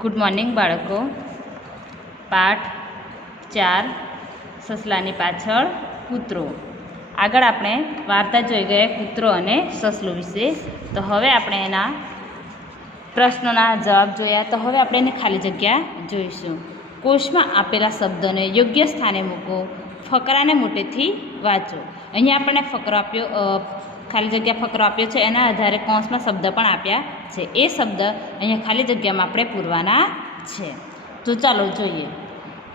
Good morning બાળકો. પાઠ 4 સસલાની પાછળ કૂતરો. આગળ આપણે વાર્તા જોઈ ગયા કૂતરો અને સસલું વિશે. તો હવે આપણે એના પ્રશ્નોના જવાબ જોયા. તો હવે આપણે એની ખાલી જગ્યા જોઈશું. કોષમાં આપેલા શબ્દોને યોગ્ય સ્થાને મૂકો. ફકરાને મોટેથી વાંચો. અહીંયા આપણને ફકરો આપ્યો, ખાલી જગ્યા ફકરો આપ્યો છે, એના આધારે કૌંસમાં શબ્દ પણ આપ્યા છે. એ શબ્દ અહીંયા ખાલી જગ્યામાં આપણે પૂરવાના છે. તો ચાલો જોઈએ.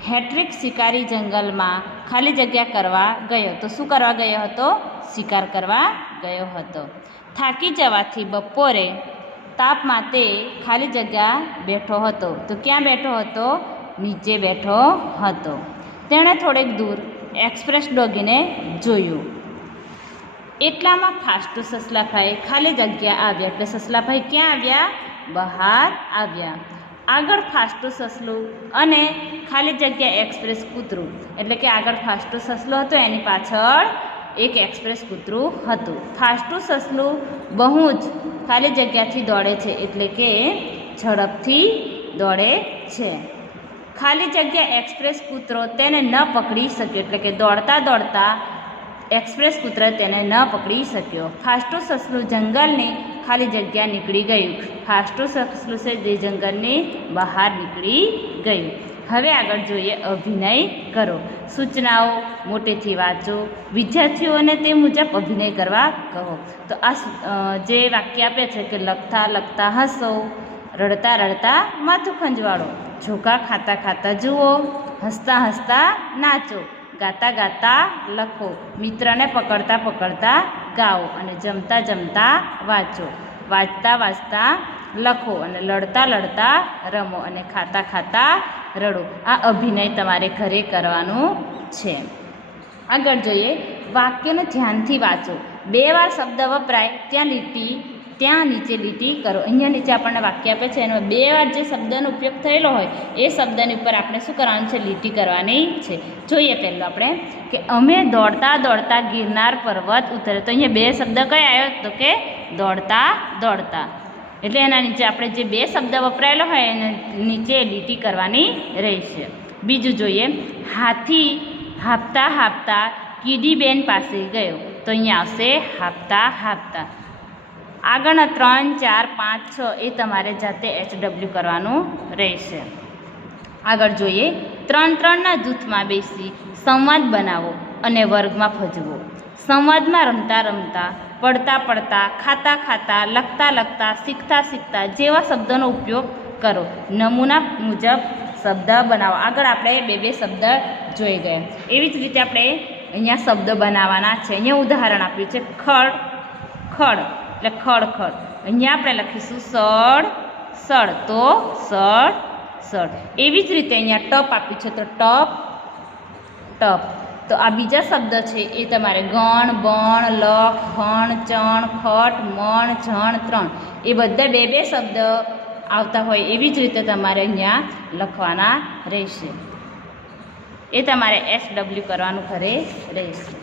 હેટ્રિક શિકારી જંગલમાં ખાલી જગ્યા કરવા ગયો. તો શું કરવા ગયો હતો? શિકાર કરવા ગયો હતો. થાકી જવાથી બપોરે તાપમાં તે ખાલી જગ્યા બેઠો હતો. તો ક્યાં બેઠો હતો? નીચે બેઠો હતો. તેણે થોડેક દૂર એક્સપ્રેસ ડોગીને જોયું. એટલામાં ફાસ્ટુ સસલાભાઈ ખાલી જગ્યા આવ્યા. એટલે સસલાભાઈ ક્યાં આવ્યા? બહાર આવ્યા. આગળ ફાસ્ટુ સસલું અને ખાલી જગ્યા એક્સપ્રેસ કૂતરું. એટલે કે આગળ ફાસ્ટુ સસલું હતું, એની પાછળ એક એક્સપ્રેસ કૂતરું હતું. ફાસ્ટુ સસલું બહુ જ ખાલી જગ્યાથી દોડે છે, એટલે કે ઝડપથી દોડે છે. ખાલી જગ્યા એક્સપ્રેસ કૂતરો તેને ન પકડી શક્યો. એટલે કે દોડતા દોડતા એક્સપ્રેસ કૂતરો તેને ન પકડી શક્યો. ફાસ્ટુ સસલું જંગલની ખાલી જગ્યા નીકળી ગયું. ફાસ્ટુ સસલું છે જે જંગલની બહાર નીકળી ગયું. હવે આગળ જોઈએ. અભિનય કરો. સૂચનાઓ મોટેથી વાંચો. વિદ્યાર્થીઓને તે મુજબ અભિનય કરવા કહો. તો આ જે વાક્ય આપે છે કે લખતા લખતા હસો, રડતા રડતા માથું ખંજવાળો, ઝોકા ખાતા ખાતા જુઓ, હસતા હસતા નાચો, ગાતા ગાતા લખો, મિત્રને પકડતા પકડતા ગાઓ, અને જમતા જમતા વાંચો, વાંચતા વાંચતા લખો, અને લડતા લડતા રમો, અને ખાતા ખાતા રડો. આ અભિનય તમારે ઘરે કરવાનું છે. આગળ જોઈએ. વાક્યને ધ્યાનથી વાંચો. 2 વાર શબ્દ વપરાય ત્યાં નીચે લીટી કરો. અહીંયા નીચે આપણને વાક્ય આપે છે, એનો 2 વાર જે શબ્દનો ઉપયોગ થયેલો હોય એ શબ્દની ઉપર આપણે શું કરવાનું છે? લીટી કરવાની છે. જોઈએ પહેલાં આપણે કે અમે દોડતા દોડતા ગિરનાર પર્વત ઉતરે. તો અહીંયા 2 શબ્દ કયા આવ્યો? તો કે દોડતા દોડતા. એટલે એના નીચે આપણે જે 2 શબ્દ વપરાયેલો હોય એને નીચે લીટી કરવાની રહેશે. બીજું જોઈએ. હાથી હાંફતા હાંફતા કીડીબેન પાસે ગયો. તો અહીંયા આવશે હાંફતા હાંફતા. આગળના 3, 4, 5, 6 એ તમારે જાતે HW કરવાનું રહેશે. આગળ જોઈએ. 3-3ના જૂથમાં બેસી સંવાદ બનાવો અને વર્ગમાં ભજવો. સંવાદમાં રમતા રમતા, પડતા પડતા, ખાતા ખાતા, લખતા લખતા, શીખતા શીખતા જેવા શબ્દોનો ઉપયોગ કરો. નમૂના મુજબ શબ્દ બનાવો. આગળ આપણે 2 શબ્દ જોઈ ગયા. એવી જ રીતે આપણે અહીંયા શબ્દ બનાવવાના છે. અહીંયા ઉદાહરણ આપ્યું છે ખડ ખડ, એટલે ખડ ખડ. અહીંયા આપણે લખીશું સડ સડ, તો સડ સડ. એવી જ રીતે અહીંયા ટપ આપ્યું છે, તો ટપ ટપ. તો આ બીજા શબ્દ છે એ તમારે ગણ બણ લખ હણ ચણ ખટ મણ ઝણ ત્રણ એ બધા 2 શબ્દ આવતા હોય એવી જ રીતે તમારે અહીંયા લખવાના રહેશે. એ તમારે SW કરવાનું ઘરે રહેશે.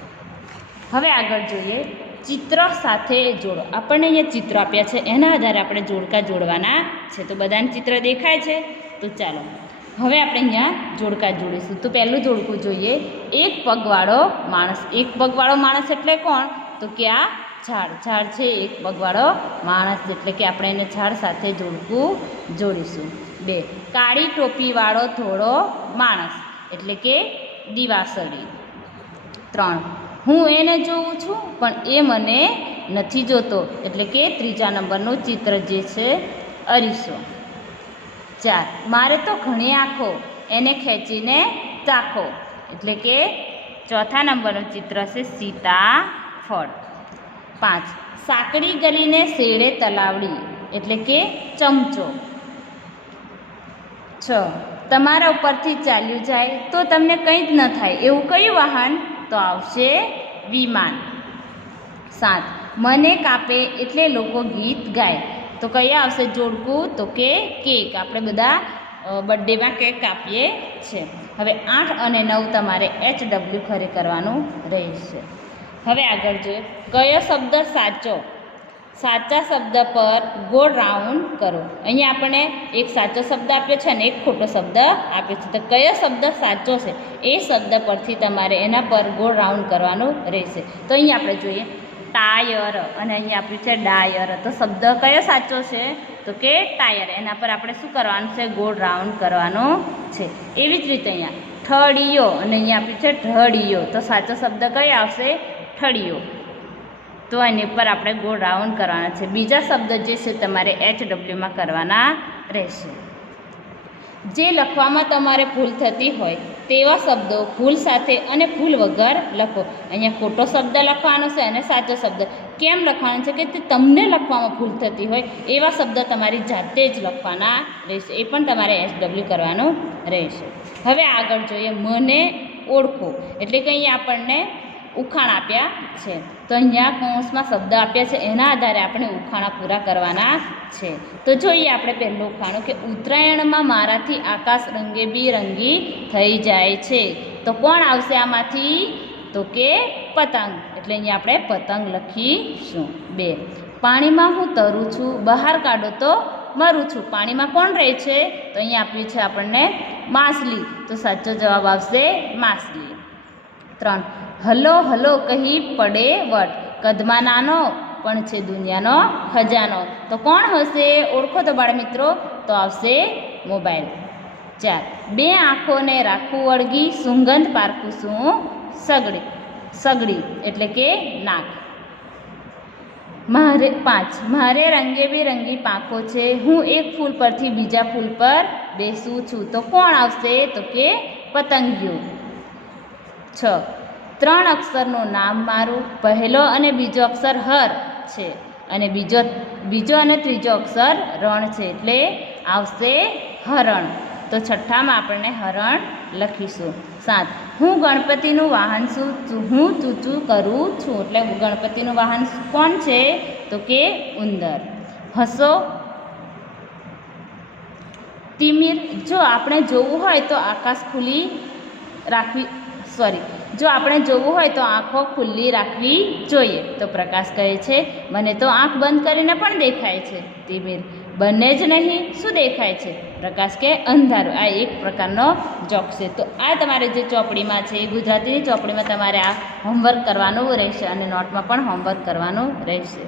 હવે આગળ જોઈએ. ચિત્ર સાથે જોડો. આપણને અહીંયા ચિત્ર આપ્યા છે, એના આધારે આપણે જોડકા જોડવાના છે. તો બધાને ચિત્ર દેખાય છે? તો ચાલો હવે આપણે અહીંયા જોડકા જોડીશું. તો પહેલું જોડકું જોઈએ. એક પગવાળો માણસ. એક પગવાળો માણસ એટલે કોણ? તો કે આ ઝાડ. ઝાડ છે એક પગવાળો માણસ, એટલે કે આપણે એને ઝાડ સાથે જોડકું જોડીશું. 2 કાળી ટોપીવાળો ધોળો માણસ, એટલે કે દિવાસળી. 3 હું એને જોઉં છું પણ એ મને નથી જોતો, એટલે કે 3જા નંબરનું ચિત્ર જે છે અરીસો. 4 મારે તો ઘણી આંખો, એને ખેંચીને ચાખો, એટલે કે 4થા નંબરનું ચિત્ર છે સીતાફળ. 5 સાંકડી ગલીને શેડે તલાવડી, એટલે કે ચમચો. 6 તમારા ઉપરથી ચાલ્યું જાય તો તમને કંઈ જ ન થાય એવું કયું વાહન? તો આવશે વિમાન. 7 મને કાપે એટલે લોકો ગીત ગાય. તો કયા આવશે જોડકું? તો કે કેક. આપણે બધા બર્થડેમાં કેક કાપીએ છીએ. હવે 8 અને 9 તમારે HW ઘરે કરવાનું રહેશે. હવે આગળ જોઈએ. કયો શબ્દ સાચો? સાચા શબ્દ પર ગોળ રાઉન્ડ કરો. અહીંયા આપણને એક સાચો શબ્દ આપ્યો છે અને એક ખોટો શબ્દ આપ્યો છે. તો કયો શબ્દ સાચો છે એ શબ્દ પરથી તમારે એના પર ગોળ રાઉન્ડ કરવાનું રહેશે. તો અહીંયા આપણે જોઈએ ટાયર અને અહીંયા આપ્યું છે ડાયર. તો શબ્દ કયો સાચો છે? તો કે ટાયર. એના પર આપણે શું કરવાનું છે? ગોળ રાઉન્ડ કરવાનો છે. એવી જ રીતે અહીંયા ઠળિયો અને અહીંયા આપ્યું છે ઢળિયો. તો સાચો શબ્દ કયો આવશે? ઠળિયો. તો એની પર આપણે ગોળ રાઉન્ડ કરવાના છે. બીજા શબ્દ જે છે તમારે HWમાં કરવાના રહેશે. જે લખવામાં તમારે ભૂલ થતી હોય તેવા શબ્દો ભૂલ સાથે અને ભૂલ વગર લખો. અહીંયા ખોટો શબ્દ લખવાનો છે અને સાચો શબ્દ કેમ લખવાનો છે કે તે તમને લખવામાં ભૂલ થતી હોય એવા શબ્દ તમારી જાતે જ લખવાના રહેશે. એ પણ તમારે HW કરવાનું રહેશે. હવે આગળ જોઈએ મને ઓળખો. એટલે કે અહીંયા આપણને ઉખાણ આપ્યા છે. તો અહીંયા કૌંસમાં શબ્દ આપ્યા છે એના આધારે આપણે ઉખાણા પૂરા કરવાના છે. તો જોઈએ આપણે પહેલું ઉખાણું કે ઉત્તરાયણમાં મારાથી આકાશ રંગેબીરંગી થઈ જાય છે. તો કોણ આવશે આમાંથી? તો કે પતંગ. એટલે અહીંયા આપણે પતંગ લખીશું. 2 પાણીમાં હું તરું છું, બહાર કાઢો તો મરું છું. પાણીમાં કોણ રહે છે? તો અહીંયા આપ્યું છે આપણને માછલી. તો સાચો જવાબ આવશે માછલી. 3 હલો હલો કહી પડે વટ. કદમાં નાનો પણ છે દુનિયાનો ખજાનો. તો કોણ હશે? ઓળખો તો બાળ મિત્રો. તો આવશે મોબાઈલ. 4 બે આંખોને રાખવું વળગી, સુગંધ પારખું શું સગડી. સગડી એટલે કે નાક. 5 મારે રંગેબેરંગી પાંખો છે, હું એક ફૂલ પરથી બીજા ફૂલ પર બેસું છું. તો કોણ આવશે? તો કે પતંગિયું. 6 3 અક્ષરનું નામ મારું, પહેલો અને બીજો અક્ષર હર છે અને બીજો અને ત્રીજો અક્ષર રણ છે. એટલે આવશે હરણ. તો છઠ્ઠામાં આપણને હરણ લખીશું. 7 હું ગણપતિનું વાહન છું, હું ચૂચું કરું છું. એટલે ગણપતિનું વાહન કોણ છે? તો કે ઉંદર. હસો તિમિર. જો આપણે જોવું હોય તો આકાશ ખુલ્લી રાખવી જો આપણે જોવું હોય તો આંખો ખુલ્લી રાખવી જોઈએ. તો પ્રકાશ કહે છે મને તો આંખ બંધ કરીને પણ દેખાય છે. તિમિર બંને જ નહીં, શું દેખાય છે? પ્રકાશ કે અંધારું. આ એક પ્રકારનો જોક છે. તો આ તમારે જે ચોપડીમાં છે ગુજરાતીની ચોપડીમાં તમારે આ હોમવર્ક કરવાનું રહેશે અને નોટમાં પણ હોમવર્ક કરવાનું રહેશે.